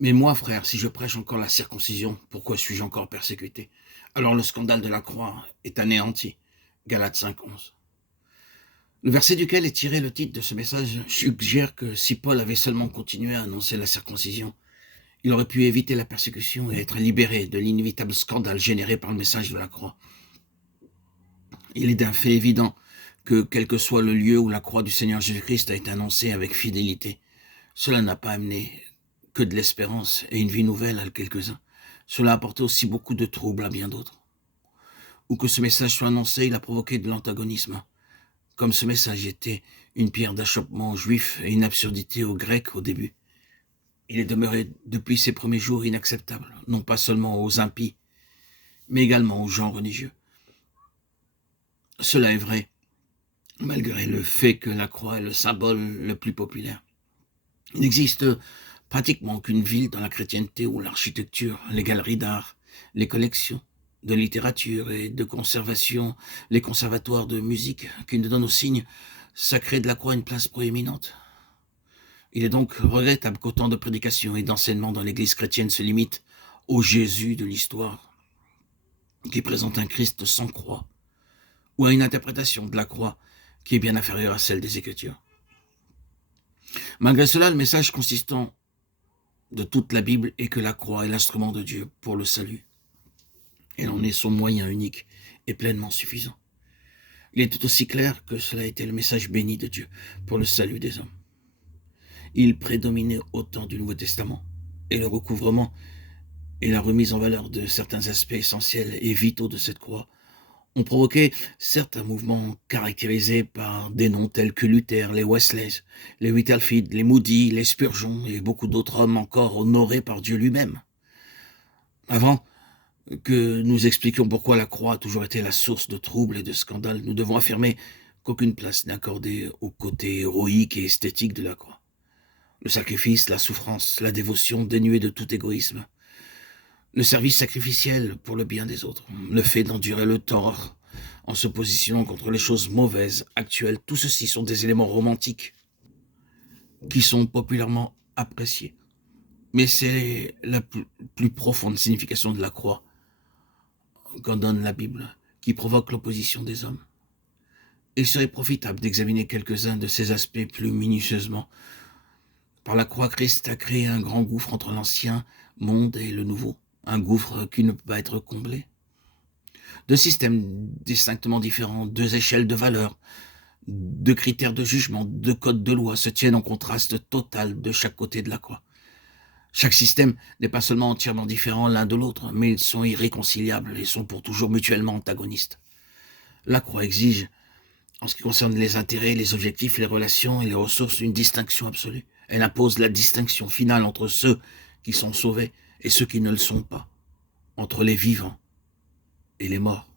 Mais moi, frère, si je prêche encore la circoncision, pourquoi suis-je encore persécuté? Alors le scandale de la croix est anéanti. Galates 5:11. Le verset duquel est tiré le titre de ce message suggère que si Paul avait seulement continué à annoncer la circoncision, il aurait pu éviter la persécution et être libéré de l'inévitable scandale généré par le message de la croix. Il est d'un fait évident que quel que soit le lieu où la croix du Seigneur Jésus-Christ a été annoncée avec fidélité, cela n'a pas amené que de l'espérance et une vie nouvelle à quelques-uns. Cela a apporté aussi beaucoup de troubles à bien d'autres. Où que ce message soit annoncé, il a provoqué de l'antagonisme. Comme ce message était une pierre d'achoppement aux Juifs et une absurdité aux Grecs au début, il est demeuré depuis ses premiers jours inacceptable, non pas seulement aux impies, mais également aux gens religieux. Cela est vrai, malgré le fait que la croix est le symbole le plus populaire. Il n'existe pratiquement aucune ville dans la chrétienté où l'architecture, les galeries d'art, les collections de littérature et de conservation, les conservatoires de musique, qui ne donnent au signe sacré de la croix une place proéminente. Il est donc regrettable qu'autant de prédications et d'enseignements dans l'Église chrétienne se limitent au Jésus de l'histoire, qui présente un Christ sans croix, ou à une interprétation de la croix qui est bien inférieure à celle des Écritures. Malgré cela, le message consistant de toute la Bible est que la croix est l'instrument de Dieu pour le salut. Elle en est son moyen unique et pleinement suffisant. Il est tout aussi clair que cela a été le message béni de Dieu pour le salut des hommes. Il prédominait au temps du Nouveau Testament, et le recouvrement et la remise en valeur de certains aspects essentiels et vitaux de cette croix ont provoqué certains mouvements caractérisés par des noms tels que Luther, les Wesley, les Whitefield, les Moody, les Spurgeon et beaucoup d'autres hommes encore honorés par Dieu lui-même. Avant que nous expliquions pourquoi la croix a toujours été la source de troubles et de scandales, nous devons affirmer qu'aucune place n'est accordée au côté héroïque et esthétique de la croix. Le sacrifice, la souffrance, la dévotion dénuée de tout égoïsme, le service sacrificiel pour le bien des autres, le fait d'endurer le tort en se positionnant contre les choses mauvaises, actuelles, tout ceci sont des éléments romantiques qui sont populairement appréciés. Mais c'est la plus profonde signification de la croix qu'en donne la Bible, qui provoque l'opposition des hommes. Il serait profitable d'examiner quelques-uns de ces aspects plus minutieusement. Par la croix, Christ a créé un grand gouffre entre l'ancien monde et le nouveau, un gouffre qui ne peut pas être comblé. Deux systèmes distinctement différents, deux échelles de valeurs, deux critères de jugement, deux codes de loi se tiennent en contraste total de chaque côté de la croix. Chaque système n'est pas seulement entièrement différent l'un de l'autre, mais ils sont irréconciliables et sont pour toujours mutuellement antagonistes. La croix exige, en ce qui concerne les intérêts, les objectifs, les relations et les ressources, une distinction absolue. Elle impose la distinction finale entre ceux qui sont sauvés et ceux qui ne le sont pas, entre les vivants et les morts.